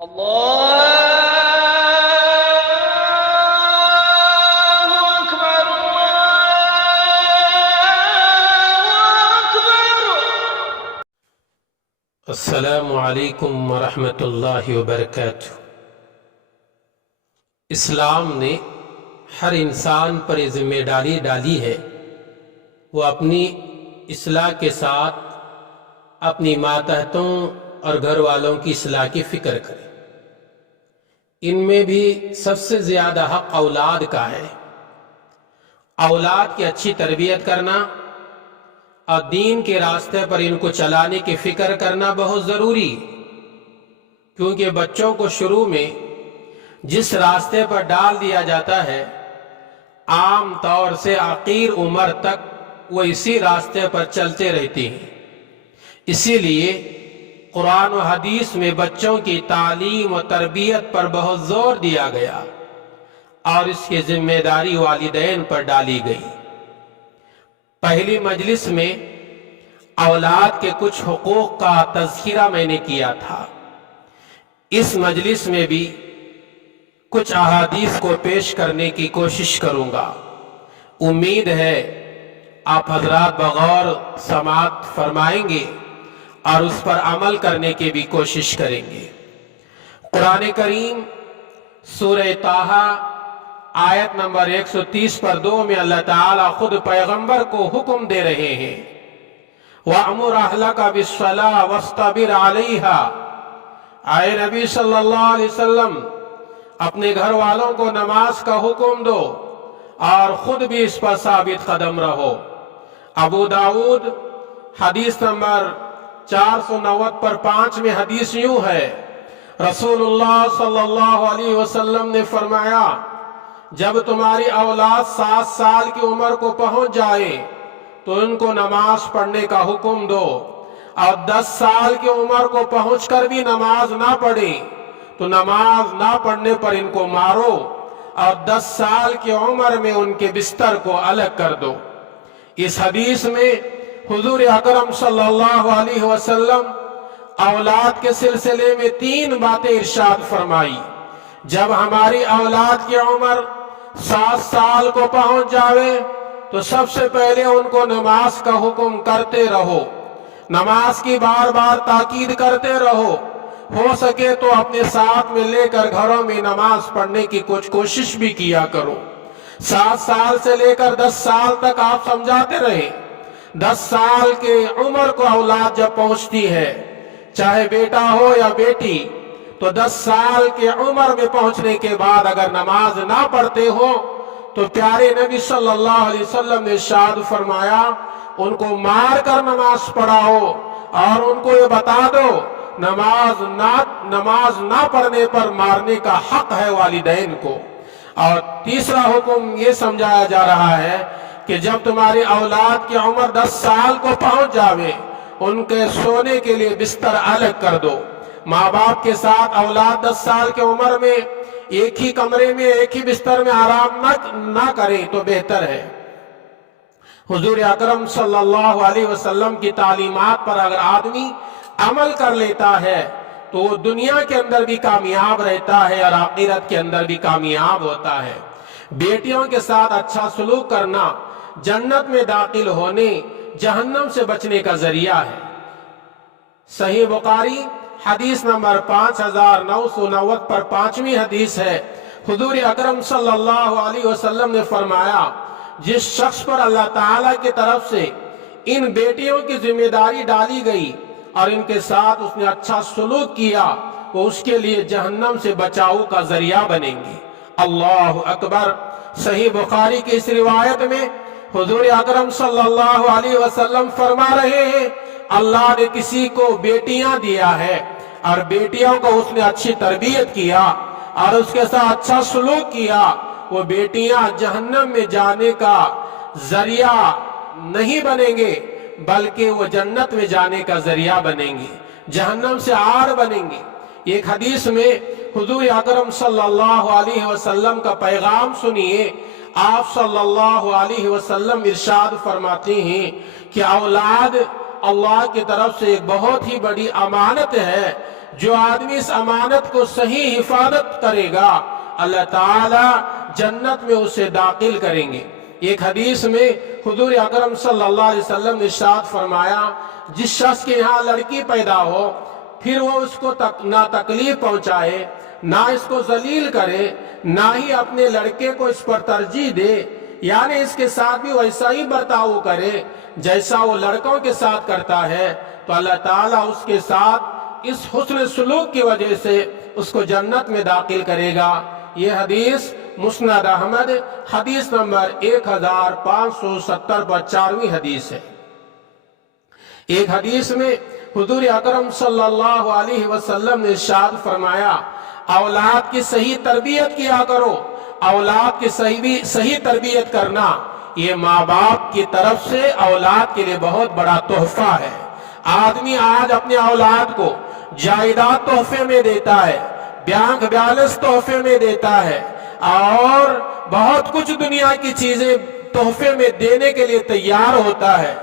الله أكبر الله أكبر. السلام علیکم ورحمۃ اللہ وبرکاتہ۔ اسلام نے ہر انسان پر یہ ذمہ داری ڈالی ہے وہ اپنی اصلاح کے ساتھ اپنی ماتحتوں اور گھر والوں کی اصلاح کی فکر کرے۔ ان میں بھی سب سے زیادہ حق اولاد کا ہے۔ اولاد کی اچھی تربیت کرنا اور دین کے راستے پر ان کو چلانے کی فکر کرنا بہت ضروری ہے، کیونکہ بچوں کو شروع میں جس راستے پر ڈال دیا جاتا ہے عام طور سے آخر عمر تک وہ اسی راستے پر چلتے رہتے ہیں۔ اسی لیے قرآن و حدیث میں بچوں کی تعلیم و تربیت پر بہت زور دیا گیا اور اس کی ذمہ داری والدین پر ڈالی گئی۔ پہلی مجلس میں اولاد کے کچھ حقوق کا تذکرہ میں نے کیا تھا۔ اس مجلس میں بھی کچھ احادیث کو پیش کرنے کی کوشش کروں گا۔ امید ہے آپ حضرات بغور سماعت فرمائیں گے اور اس پر عمل کرنے کی بھی کوشش کریں گے۔ قرآن کریم سورہ طٰہٰ آیت نمبر 130 پر 2 میں اللہ تعالیٰ خود پیغمبر کو حکم دے رہے ہیں وَأْمُرْ أَهْلَكَ بِالصَّلَاةِ وَاصْطَبِرْ عَلَيْهَا۔ اے نبی صلی اللہ علیہ وسلم اپنے گھر والوں کو نماز کا حکم دو اور خود بھی اس پر ثابت قدم رہو۔ ابو داؤد حدیث نمبر 490 پر 5 میں حدیث یوں ہے، رسول اللہ صلی اللہ علیہ وسلم نے فرمایا جب تمہاری اولاد 7 سال کی عمر کو پہنچ جائے تو ان کو نماز پڑھنے کا حکم دو، اور 10 سال کی عمر کو پہنچ کر بھی نماز نہ پڑھے تو نماز نہ پڑھنے پر ان کو مارو، اور 10 سال کی عمر میں ان کے بستر کو الگ کر دو۔ اس حدیث میں حضور اکرم صلی اللہ علیہ وسلم اولاد کے سلسلے میں 3 باتیں ارشاد فرمائی۔ جب ہماری اولاد کی عمر 7 سال کو پہنچ جاوے تو سب سے پہلے ان کو نماز کا حکم کرتے رہو، نماز کی بار بار تاکید کرتے رہو، ہو سکے تو اپنے ساتھ میں لے کر گھروں میں نماز پڑھنے کی کچھ کوشش بھی کیا کرو۔ 7 سال سے لے کر 10 سال تک آپ سمجھاتے رہے۔ 10 سال کی عمر کو اولاد جب پہنچتی ہے، چاہے بیٹا ہو یا بیٹی، تو 10 سال کی عمر میں پہنچنے کے بعد اگر نماز نہ پڑھتے ہو تو پیارے نبی صلی اللہ علیہ وسلم نے ارشاد فرمایا ان کو مار کر نماز پڑھاؤ، اور ان کو یہ بتا دو نماز نہ پڑھنے پر مارنے کا حق ہے والدین کو۔ اور تیسرا حکم یہ سمجھایا جا رہا ہے کہ جب تمہاری اولاد کی عمر 10 سال کو پہنچ جاوے ان کے سونے کے لیے بستر الگ کر دو۔ ماں باپ کے ساتھ اولاد 10 سال کی عمر میں ایک ہی کمرے میں ایک ہی بستر میں آرام نہ کریں تو بہتر ہے۔ حضور اکرم صلی اللہ علیہ وسلم کی تعلیمات پر اگر آدمی عمل کر لیتا ہے تو وہ دنیا کے اندر بھی کامیاب رہتا ہے اور آخرت کے اندر بھی کامیاب ہوتا ہے۔ بیٹیوں کے ساتھ اچھا سلوک کرنا جنت میں داخل ہونے، جہنم سے بچنے کا ذریعہ ہے۔ صحیح بخاری حدیث نمبر 5990 پر 5ویں حدیث ہے، حضور اکرم صلی اللہ علیہ وسلم نے فرمایا جس شخص پر اللہ تعالیٰ کی طرف سے ان بیٹیوں کی ذمہ داری ڈالی گئی اور ان کے ساتھ اس نے اچھا سلوک کیا وہ اس کے لیے جہنم سے بچاؤ کا ذریعہ بنیں گی۔ اللہ اکبر۔ صحیح بخاری کی اس روایت میں حضور اکرم صلی اللہ علیہ وسلم فرما رہے ہیں اللہ نے کسی کو بیٹیاں دیا ہے اور بیٹیوں کو اس نے اچھی تربیت کیا اور اس کے ساتھ اچھا سلوک کیا، وہ بیٹیاں جہنم میں جانے کا ذریعہ نہیں بنیں گے بلکہ وہ جنت میں جانے کا ذریعہ بنیں گے، جہنم سے آڑ بنیں گے۔ ایک حدیث میں حضور اکرم صلی اللہ علیہ وسلم کا پیغام سنیے۔ آپ صلی اللہ علیہ وسلم ارشاد فرماتے ہیں کہ اولاد اللہ کی طرف سے ایک بہت ہی بڑی امانت ہے جو آدمی اس امانت کو صحیح حفاظت کرے گا اللہ تعالی جنت میں اسے داخل کریں گے۔ ایک حدیث میں حضور اکرم صلی اللہ علیہ وسلم نے ارشاد فرمایا، جس شخص کے یہاں لڑکی پیدا ہو پھر وہ اس کو نہ تکلیف پہنچائے، نہ اس کو ذلیل کرے، نہ ہی اپنے لڑکے کو اس پر ترجیح دے، یعنی اس کے ساتھ بھی ویسا ہی برتاؤ کرے جیسا وہ لڑکوں کے ساتھ کرتا ہے، تو اللہ تعالیٰ اس کے ساتھ اس حسن سلوک کی وجہ سے اس کو جنت میں داخل کرے گا۔ یہ حدیث مسند احمد حدیث نمبر 1570 پر 4ویں حدیث ہے۔ ایک حدیث میں حضور اکرم صلی اللہ علیہ وسلم نے ارشاد فرمایا، اولاد کی صحیح تربیت کیا کرو۔ اولاد کی صحیح تربیت کرنا یہ ماں باپ کی طرف سے اولاد کے لیے بہت بڑا تحفہ ہے۔ آدمی آج اپنے اولاد کو جائیداد تحفے میں دیتا ہے، بینک بیلنس تحفے میں دیتا ہے، اور بہت کچھ دنیا کی چیزیں تحفے میں دینے کے لیے تیار ہوتا ہے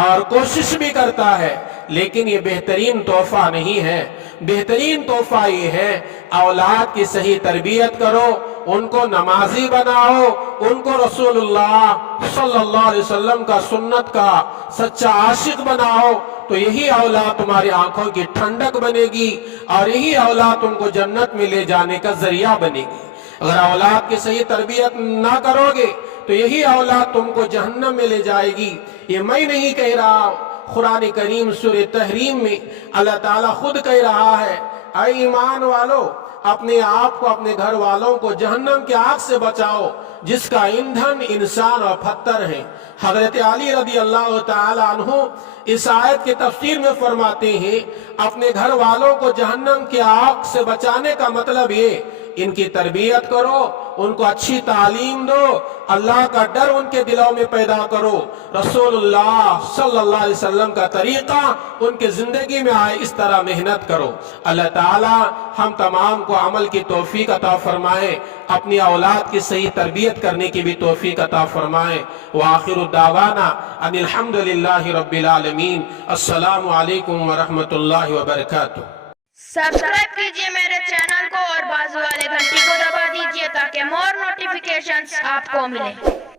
اور کوشش بھی کرتا ہے، لیکن یہ بہترین تحفہ نہیں ہے۔ بہترین تحفہ یہ ہے اولاد کی صحیح تربیت کرو، ان کو نمازی بناؤ، ان کو رسول اللہ صلی اللہ علیہ وسلم کا سنت کا سچا عاشق بناؤ، تو یہی اولاد تمہاری آنکھوں کی ٹھنڈک بنے گی اور یہی اولاد تم کو جنت میں لے جانے کا ذریعہ بنے گی۔ اگر اولاد کی صحیح تربیت نہ کرو گے تو یہی اولاد تم کو جہنم میں لے جائے گی۔ یہ میں نہیں کہہ رہا، قرآن کریم سورہ تحریم میں اللہ تعالیٰ خود کہہ رہا ہے، اے ایمان والو اپنے آپ کو اپنے گھر والوں کو جہنم کی آگ سے بچاؤ جس کا ایندھن انسان اور پتھر ہے۔ حضرت علی رضی اللہ تعالیٰ عنہ اس آیت کی تفسیر میں فرماتے ہیں، اپنے گھر والوں کو جہنم کی آگ سے بچانے کا مطلب یہ، ان کی تربیت کرو، ان کو اچھی تعلیم دو، اللہ کا ڈر ان کے دلوں میں پیدا کرو، رسول اللہ صلی اللہ علیہ وسلم کا طریقہ ان کے زندگی میں آئے اس طرح محنت کرو۔ اللہ تعالی ہم تمام کو عمل کی توفیق عطا فرمائے، اپنی اولاد کی صحیح تربیت کرنے کی بھی توفیق عطا فرمائے۔ وآخر دعوانا ان الحمدللہ رب العالمین۔ السلام علیکم ورحمۃ اللہ وبرکاتہ۔ سبسکرائب کیجئے میرے چینل کو اور بازو والے گھنٹی کو دبا دیجئے تاکہ مور نوٹیفیکیشنز آپ کو ملیں۔